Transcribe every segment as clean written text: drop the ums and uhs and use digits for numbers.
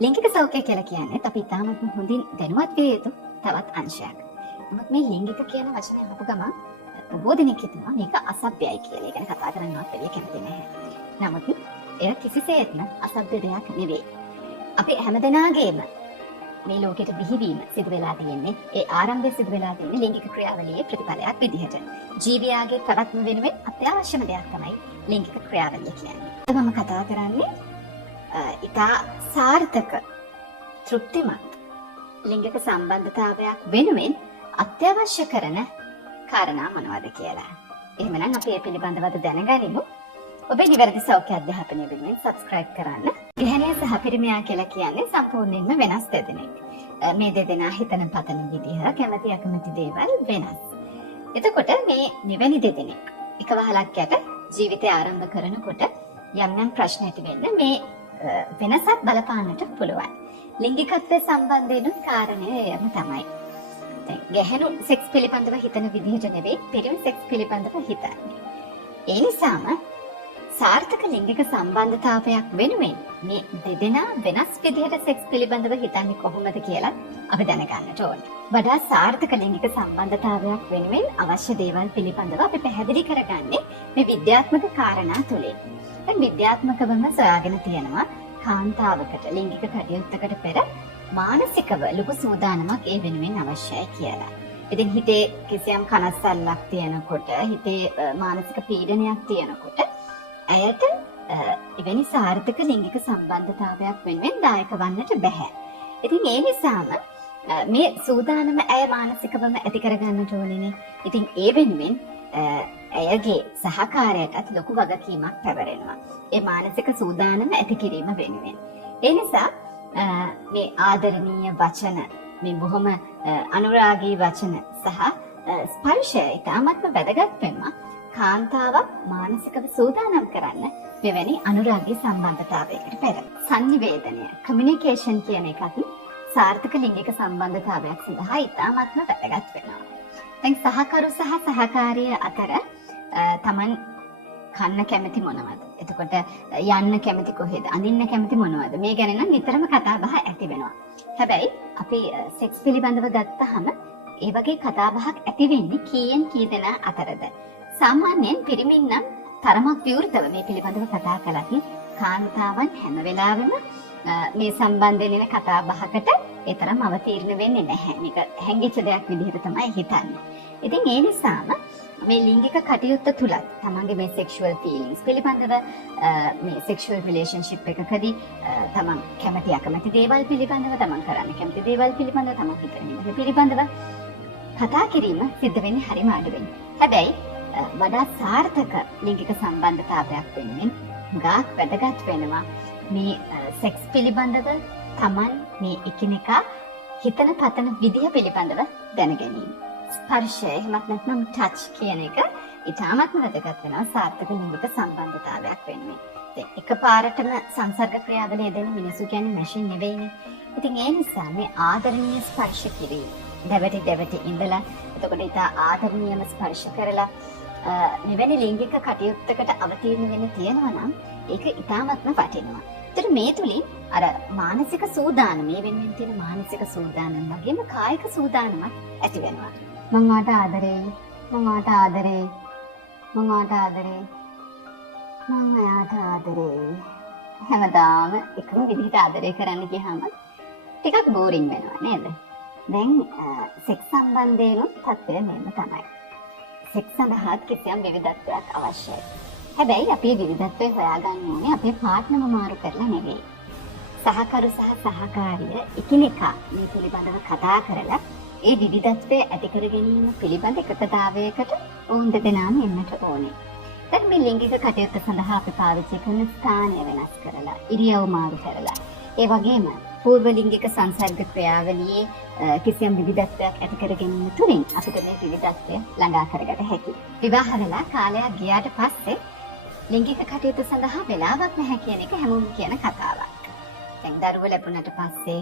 ලිංගික සෞඛ්‍ය කියලා කියන්නේ අපි ඉතාමත් හොඳින් දැනුවත් විය යුතු තවත් අංශයක්. නමුත් මේ ලිංගික කියන වචනේ අහපු ගමන් බොහෝ දෙනෙක් හිතනවා මේක අසභ්‍යයි කියලා. ඒ ගැන කතා කරන්නවත් වැඩි කැමති නැහැ. නමුත් එය කිසිසේත්ම අසභ්‍ය දෙයක් නෙවෙයි. අපි හැමදෙනාගේම මේ ලෝකෙට බිහිවීම සිදු වෙලා තියෙන්නේ ඒ ආරම්භය සිදු වෙලා තියෙන්නේ ලිංගික ක්‍රියාවලියේ ප්‍රතිඵලයක් විදිහට. ජීවියාගේ පැවැත්ම වෙනුවෙන් අත්‍යවශ්‍යම දෙයක් තමයි ලිංගික ක්‍රියාවලිය කියන්නේ. මම කතා කරන්නේ ඉතා සාර්ථක තෘප්තිමත් ලිංගික සම්බන්ධතාවයක් වෙනුවෙන් අත්‍යවශ්‍ය කරන කාරණා මොනවද කියලා. එහෙමනම් අපි ඒ පිළිබඳව දැනගනිමු. ඔබේ නිවැරදි සෞඛ්‍ය අධ්‍යාපනය වෙනුවෙන් subscribe කරන්න. ගැහැණිය සහ පිරිමියා කියලා කියන්නේ සම්පූර්ණයෙන්ම වෙනස් දෙදෙනෙක්. මේ දෙදෙනා හිතන පතන විදිහ, කැමැති අකමැති දේවල් වෙනස්. එතකොට මේ නිවැරදි දෙදෙනෙක් එක වහලක් යට ජීවිතය ආරම්භ කරනකොට යම් යම් ප්‍රශ්න ඇති වෙන්න මේ වෙනසක් බලපාන්නට පුළුවන්. ලිංගිකත්වය සම්බන්ධයෙන් කාරණේම තමයි. දැන් ගැහැණු සෙක්ස් පිළිබඳව හිතන විදිහට නෙවෙයි පිරිමි සෙක්ස් පිළිබඳව හිතන්නේ. ඒ නිසාම සාර්ථක ලිංගික සම්බන්ධතාවයක් වෙනුවෙන් මේ දෙදෙනා වෙනස් විදිහට සෙක්ස් පිළිබඳව හිතන්නේ කොහොමද කියලා අපි දැනගන්නට ඕනේ. වඩා සාර්ථක ලිංගික සම්බන්ධතාවයක් වෙනුවෙන් අවශ්‍ය දේවල් පිළිබඳව අපි පැහැදිලි කරගන්නේ මේ විද්‍යාත්මක කාරණා තුලින්. දැන් විද්‍යාත්මකවම සොයාගෙන තියෙනවා කාන්තාවකට ලිංගික කටයුත්තකට පෙර මානසිකව ලොකු සූදානමක් ඒ වෙනුවෙන් අවශ්‍යයි කියලා. ඉතින් හිතේ කිසියම් කනස්සල්ලක් තියෙනකොට, හිතේ මානසික පීඩනයක් තියෙනකොට ඇයට එවැනි සාර්ථක ලිංගික සම්බන්ධතාවයක් වෙනුවෙන් දායක වන්නට බැහැ. ඉතින් ඒ නිසාම මේ සූදානම ඇය මානසිකවම ඇති කරගන්නට ඕනේනේ. ඉතින් ඒ වෙනුවෙන් ඇයගේ සහකාරයටත් ලොකු වගකීමක් පැවරෙනවා. ඒ මානසික සූදානම ඇති කිරීම වෙනුවෙන්. ඒ නිසා මේ ආදරණීය වචන, මේ බොහොම අනුරාගී වචන සහ ස්පර්ශය ඉතාමත්ම වැදගත් වෙනවා. කාන්තාවක් මානසිකව සූදානම් කරන්න මෙවැනි අනුරාගී සම්බන්ධතාවයකට පෙර. සංනිවේදනය, කමියුනිකේෂන් කියන එකත් සාර්ථක ලිංගික සම්බන්ධතාවයක් සඳහා ඉතාමත්ම වැදගත් වෙනවා. දැන් සහකරු සහ සහකාරිය අතර තමන් කන්න කැමති මොනවද? එතකොට යන්න කැමති කොහෙද? අඳින්න කැමති මොනවද? මේ ගැන නම් නිතරම කතා බහ ඇති වෙනවා. හැබැයි අපි සෙක්ස් පිළිබඳව ගත්තහම ඒ වගේ කතා බහක් ඇති වෙන්නේ කීයෙන් කී දෙනා අතරද? සාමාන්‍යයෙන් පිරිමින් නම් තරමක් විවෘතව මේ පිළිබඳව කතා කළත් කාන්තාවන් හැම වෙලාවෙම මේ සම්බන්ධයෙන් එන කතා බහකට ඒ තරම් අවතීර්ණ වෙන්නේ නැහැ. මේක හැංගිච්ච දෙයක් විදිහට තමයි හිතන්නේ. ඉතින් ඒ නිසාම මේ ලිංගික කටයුත්ත තුලත් තමන්ගේ මේ sexual feelings පිළිබඳව මේ sexual relationship එකකදී තමන් කැමති අකමැති දේවල් පිළිබඳව, තමන් කරන්න කැමති දේවල් පිළිබඳව, තමන් හිතන දේ පිළිබඳව කතා කිරීම සිද්ධ වෙන්නේ හරිම අඩුවෙන්. හැබැයි වඩා සාර්ථක ලිංගික සම්බන්ධතාවයක් වෙනුවෙන් ගාක් වැදගත් වෙනවා මේ සෙක්ස් පිළිබඳව තමන් මේ එකිනෙකා හිතන පතන විදිහ පිළිබඳව දැන ගැනීම. ස්පර්ශය එහෙමත් නැත්නම් ටච් කියන එක ඉතාමත්ම වැදගත් වෙනවා සාර්ථක ලිංගික සම්බන්ධතාවයක් වෙනුවෙන්. දැන් එකපාරටම සංසර්ග ක්‍රියාවලිය දෙන මිනිස්සු කියන්නේ මැෂින් නෙවෙයිනේ. ඉතින් ඒ නිසා මේ ආදරණීය ස්පර්ශ කිරීම, දැවටි ඉඳලා එතකොට ඉතා ආදරණීයම ස්පර්ශ කරලා මෙවැනි ලිංගික කටයුත්තකට අවතීර්ණ වෙන්න තියෙනවා නම් ඒක ඉතාමත්ම වටිනවා. ඒතර මේ තුලින් අර මානසික සූදානම, මේ වෙනුවෙන් තියෙන මානසික සූදානම වගේම කායික සූදානමක් ඇති වෙනවා. මං ආට ආදරේ, මං ආට ආදරේ, මං ආට ආදරේ, මං ආට ආදරේ. හැමදාම එකම විදිහට ආදරේ කරන්න ගියාම ටිකක් බෝරින් වෙනවා නේද? දැන් සෙක්ස් සම්බන්ධයෙන් තත්ත්වය මෙන්න තමයි. සෙක්ස් සඳහා කිසියම් විවිධත්වයක් අවශ්‍යයි. හැබැයි අපි විවිධත්වය හොයාගන්න ඕනේ අපේ පාර්ට්නර්ව මාරු කරලා නෙවෙයි. සහකරු සහ සහකාරිය එකිනෙකා මේ පිළිබඳව කතා කරලා ඒ විවිධත්වය ඇති කර ගැනීම පිළිබඳ එකතතාවයකට ඔවුන් දෙදෙනාම එන්නට ඕනේ. දැන් මේ ලිංගික කටයුත්ත සඳහා අපි පාවිච්චි කරන ස්ථානය වෙනස් කරලා, ඉරියව් මාරු කරලා, ඒ වගේම පූර්ව ලිංගික සංසර්ග ක්‍රියාවලියේ කිසියම් විවිධත්වයක් ඇති කර ගැනීම තුළින් අපිට මේ විවිධත්වය ළඟා කරගත හැකියි. විවාහ වෙලා කාලයක් ගියාට පස්සේ ලිංගික කටයුතු සඳහා වෙලාවක් නැහැ කියන එක හැමෝම කියන කතාවක්. දැන් දරුවෝ ලැබුණට පස්සේ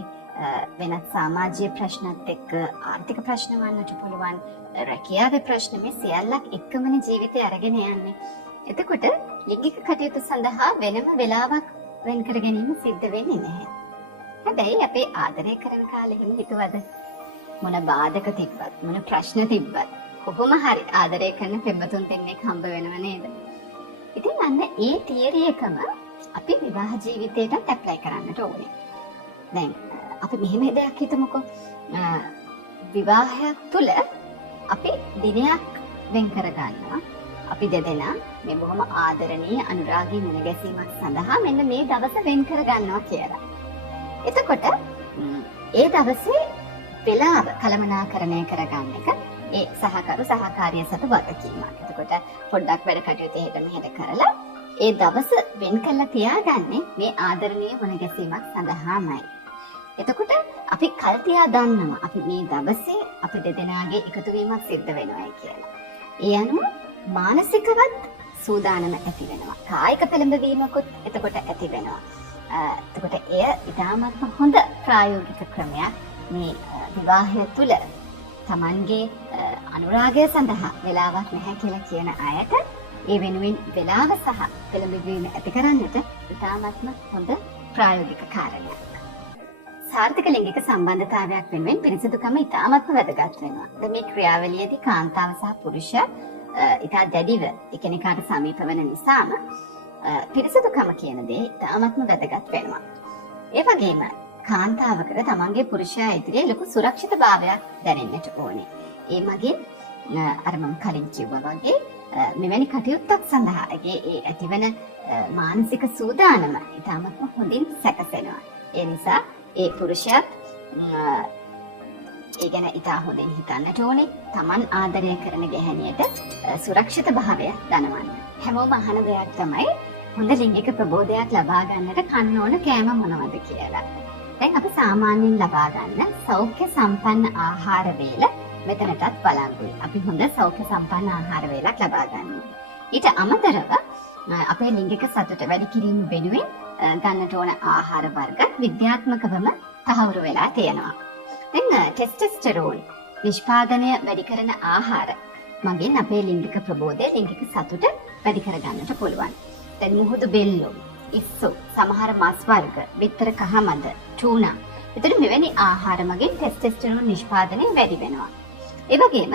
වෙනත් සමාජීය ප්‍රශ්නත් එක්ක ආර්ථික ප්‍රශ්න වන්නට පුළුවන්, රැකියාවේ ප්‍රශ්න, මේ සියල්ලක් එක්කමනේ ජීවිතය අරගෙන යන්නේ. එතකොට ලිංගික කටයුතු සඳහා වෙනම වෙලාවක් වෙන් කර ගැනීම සිද්ධ වෙන්නේ නැහැ. හැබැයි අපේ ආදරය කරන කාලේ එහෙම හිතුවද? මොන බාධක තිබ්බත් මොන ප්‍රශ්න තිබ්බත් කොහොම හරි ආදරය කරන පෙම්වතුන් දෙන්නෙක් හම්බ වෙනව නේද? ඉතින් අන්න ඒ තියරි එකම අපි විවාහ ජීවිතයටත් ඇප්ලයි කරන්නට ඕනේ. දැන් අපි මෙහෙම දෙයක් හිතමුකෝ. විවාහයක් තුළ අපි දිනයක් වෙන් කරගන්නවා. අපි දෙදෙනා මේ බොහොම ආදරණීය අනුරාගී මුණ ගැසීමක් සඳහා මෙන්න මේ දවස වෙන් කරගන්නවා කියලා. එතකොට ඒ දවසේ වෙලාව කළමනාකරණය කරගන්න එක ඒ සහකරු සහකාරිය සතු වගකීමක්. එතකොට පොඩ්ඩක් වැඩ කටයුතු එහෙට මෙහෙට කරලා ඒ දවස වෙන් කරලා තියාගන්නේ මේ ආදරණීය මුණ ගැසීමක් සඳහාමයි. එතකොට අපි කල් තියා දන්නවා අපි මේ දවසේ අපි දෙදෙනාගේ එකතු වීමක් සිද්ධ වෙනවායි කියලා. ඒ අනුව මානසිකවත් සූදානම ඇති වෙනවා. කායික පෙළඹවීමකුත් එතකොට ඇති වෙනවා. එතකොට එය ඉතාමත්ම හොඳ ප්‍රායෝගික ක්‍රමයක්. මේ විවාහය තුළ තමන්ගේ අනුරාගය සඳහා වෙලාවක් නැහැ කියලා කියන අයට ඒ වෙනුවෙන් වෙලාව සහ පෙළඹවීම ඇති කරන්නට ඉතාමත්ම හොඳ ප්‍රායෝගික කාරණයක්. සාර්ථක ලිංගික සම්බන්ධතාවයක් වෙනුවෙන් පිරිසිදුකම ඉතාමත්ම වැදගත් වෙනවා. මේ ක්‍රියාවලියේදී කාන්තාව සහ පුරුෂයා ඉතා දැඩිව එකිනෙකාට සමීප වෙන නිසාම පිරිසිදුකම කියන දේ ඉතාමත්ම වැදගත් වෙනවා. ඒ වගේම කාන්තාවකට තමන්ගේ පුරුෂයා ඉදිරියේ ලොකු සුරක්ෂිතභාවයක් දැනෙන්නට ඕනේ. ඒ මගින් අර මම කලින් කිව්වා වගේ මෙවැනි කටයුත්තක් සඳහා ඒ ඇතිවන මානසික සූදානම ඉතාමත්ම හොඳින් සැකසෙනවා. ඒ නිසා ඒ පුරුෂයාත් ඒ ගැන ඉතා හොඳින් හිතන්නට ඕනේ. තමන් ආදරය කරන ගැහැණියට සුරක්ෂිත භාවය දනවන්න. හැමෝම අහන දෙයක් තමයි හොඳ ලිංගික ප්‍රබෝධයක් ලබා ගන්නට කන්න ඕන කෑම මොනවද කියලා. දැන් අපි සාමාන්‍යයෙන් ලබා ගන්න සෞඛ්‍ය සම්පන්න ආහාර වේල මෙතනටත් බලංගුයි. අපි හොඳ සෞඛ්‍ය සම්පන්න ආහාර වේලක් ලබා ගන්නවා. ඊට අමතරව අපේ ලිංගික සතුට වැඩි කිරීම වෙනුවෙන් ගන්නට ඕන ආහාර වර්ග විද්‍යාත්මකවම තහවුරු වෙලා තියෙනවා. දැන් ටෙස්ටොස්ටෙරෝන් නිෂ්පාදනය වැඩි කරන ආහාර මගින් අපේ ලිංගික ප්‍රබෝධය ලිංගික සතුට වැඩි කරගන්නට පුළුවන්. දැන් මුහුදු බෙල්ලුම්, ඉස්සු, සමහර මස් වර්ග, බිත්තර කහමද, ටූනා. එතන මෙවැනි ආහාර මගින් ටෙස්ටොස්ටෙරෝන් නිෂ්පාදනය වැඩි වෙනවා. ඒ වගේම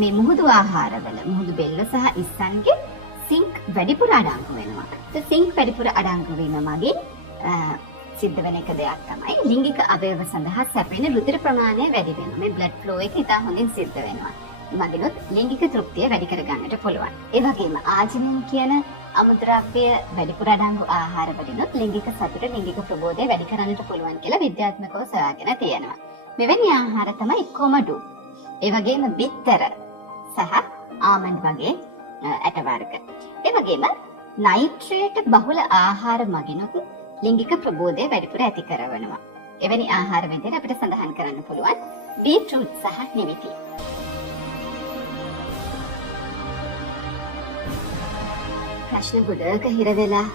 මේ මුහුදු ආහාරවල මුහුදු බෙල්ල සහ ඉස්සන්ගේ සිංක් වැඩිපුර අඩංගු වෙනවා. ඒ සිංක් වැඩිපුර අඩංගු වීම මගින් සිද්ධ වෙන එක දෙයක් තමයි ලිංගික අවයව සඳහා සැපෙන රුධිර ප්‍රමාණය වැඩි වෙනවා. මේ බ්ලඩ් ෆ්ලෝ එක ඉතා හොඳින් සිද්ධ වෙනවා. මගිනුත් ලිංගික තෘප්තිය වැඩි කර ගන්නට පුළුවන්. ඒ වගේම ආජීවන කියන අමුද්‍රව්‍ය වැඩිපුර අඩංගු ආහාර වලිනුත් ලිංගික සතුට ලිංගික ප්‍රබෝධය වැඩි කරන්නට පුළුවන් කියලා විද්‍යාත්මකව සොයාගෙන තියෙනවා. මෙවැනි ආහාර තමයි කොමඩු. ඒ වගේම බිත්තර සහ ආමන්ඩ් වගේ ඇට වර්ග. ඒ වගේම නයිට්‍රේට් බහුල ආහාර මගිනුත් ලිංගික ප්‍රබෝධය වැඩිපුර ඇති කරනවා. එවැනි ආහාර විදිහට අපිට සඳහන් කරන්න පුළුවන් බීට්‍රූට් සහ නිවිති. ප්‍රශ්න ගොඩක හිර වෙලා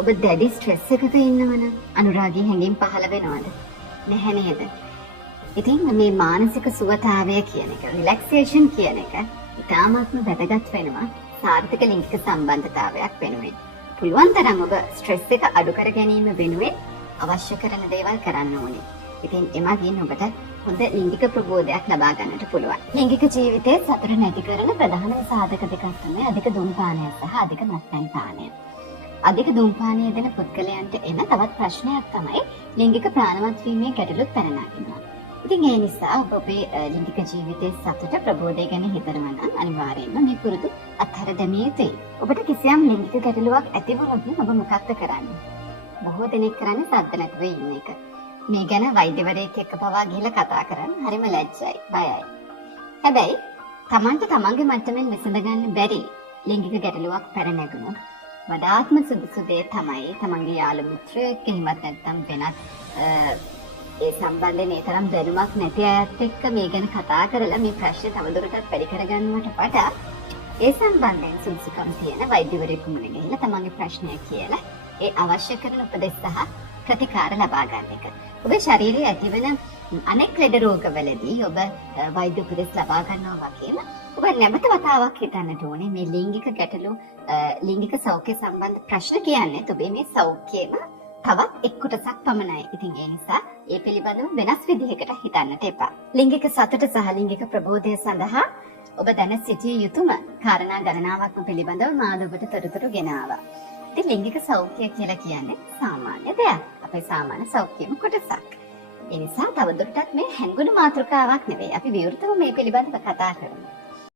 ඔබ දැඩි ස්ට්‍රෙස් එකක ඉන්නවනම් අනුරාගී හැඟීම් පහළ වෙනවද? නැහැ නේද? ඉතින් මේ මානසික සුවතාවය කියන එක, රිලැක්සේෂන් කියන එක ඉතාමත්ම වැදගත් වෙනවා සාර්ථක ලිංගික සම්බන්ධතාවයක් වෙනුවෙන්. පුළුවන් තරම් ඔබ ස්ට්‍රෙස් එක අඩු කර ගැනීම වෙනුවෙන් අවශ්‍ය කරන දේවල් කරන්න ඕනේ. ඉතින් එමගින් ඔබට හොඳ ලිංගික ප්‍රබෝධයක් ලබා ගන්නට පුළුවන්. ලිංගික ජීවිතයේ සතුට නැති කරන ප්‍රධානම සාධක දෙකක් තමයි අධික ධූමපානය සහ අධික මත්පැන් පානය. අධික ධූමපානය දෙන පුද්ගලයන්ට එන තවත් ප්‍රශ්නයක් තමයි ලිංගික ප්‍රාණවත් වීමේ ගැටලුත් පැන නගිනවා. ඉතින් ඒ නිසා ඔබ ඔබේ ලිංගික ජීවිතයේ සතුට ප්‍රබෝධය ගැන හිතනවා නම් අනිවාර්යයෙන්ම මේ පුරුදු අත්හැර දැමිය යුතුයි. ඔබට කිසියම් ලිංගික ගැටලුවක් ඇති වුණොත් ඔබ මොකක්ද කරන්නේ? බොහෝ දෙනෙක් කරන්නේ සද්ද නැතුව ඉන්න එක. මේ ගැන වෛද්‍යවරයෙක් එක්ක පවා ගිහිල්ලා කතා කරන්න හරිම ලැජ්ජයි, බයයි. හැබැයි Tamanට තමන්ගේ මට්ටමින් විසඳ ගන්න බැරි ලිංගික ගැටලුවක් පැන නැගුණොත් වඩාත්ම සුදුසු දේ තමයි තමන්ගේ යාළු මිත්‍රයෙක් එහෙමත් නැත්නම් වෙනත් ඒ සම්බන්ධයෙන් ඒ තරම් දැනුමක් නැති අයත් එක්ක මේ ගැන කතා කරලා මේ ප්‍රශ්නේ තවදුරටත් වැඩි කරගන්නවට වඩා ඒ සම්බන්ධයෙන් සුදුසුකම් තියෙන වෛද්‍යවරයෙකු මුණ ගැහිලා තමන්ගේ ප්‍රශ්නය කියලා ඒ අවශ්‍ය කරන උපදෙස් සහ ප්‍රතිකාර ලබා ගන්න එක. ඔබේ ශරීරයේ ඇතිවන අනෙක් ලෙඩ රෝගවලදී ඔබ වෛද්‍ය උපදෙස් ලබා ගන්නවා වගේම ඔබ නැවත වතාවක් හිතන්නට ඕනේ මේ ලිංගික ගැටලු ලිංගික සෞඛ්‍ය සම්බන්ධ ප්‍රශ්න කියන්නේ ඔබේ මේ සෞඛ්‍යයේම තවත් එක් කොටසක් පමණයි. ඉතින් ඒ නිසා පිළිබඳව වෙනස් විදිහකට හිතන්නට එපා. ලිංගික සතුට සහ ලිංගික ප්‍රබෝධය සඳහා ඔබ දැන සිටිය යුතුම කාරණා ගණනාවක්ම පිළිබඳව මා ඔබට තොරතුරු ගෙනාවා. ඉතින් ලිංගික සෞඛ්‍ය කියලා කියන්නේ සාමාන්‍ය දෙයක්. අපේ සාමාන්‍ය සෞඛ්‍යම කොටසක්. ඒ නිසා තවදුරටත් මේ හැංගුණු මාතෘකාවක් නෙවෙයි. අපි විවෘතව මේ පිළිබඳව කතා කරමු.